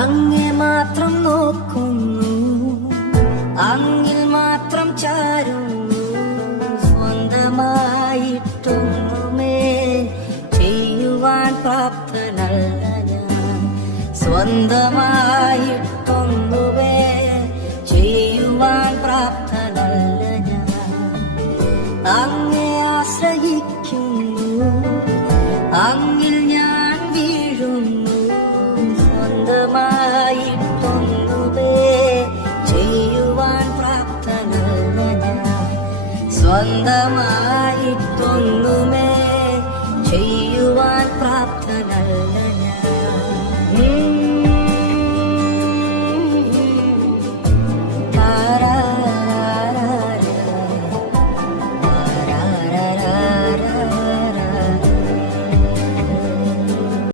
അങ്ങേ മാത്രം നോക്കുന്നു, അങ്ങിൽ മാത്രം ചാരുന്നു. സ്വന്തമായിട്ടൊന്നുമേ ചെയ്യുവാൻ പ്രാപ്തനല്ല ഞാൻ. സ്വന്തമായിട്ടൊന്നുമേ ചെയ്യുവാൻ പ്രാപ്തനല്ല ഞാൻ. അങ്ങേ ആശ്രയിക്കുന്നു, അങ്ങിൽ ഞാൻ വീഴുന്നു. സ്വന്തമായിട്ടൊന്നുമേ ചെയ്യുവാൻ പ്രാപ്തനല്ല ഞാൻ. സ്വന്തമായിട്ടൊന്നുമേ ചെയ്യുവാൻ പ്രാപ്തനല്ല ഞാൻ.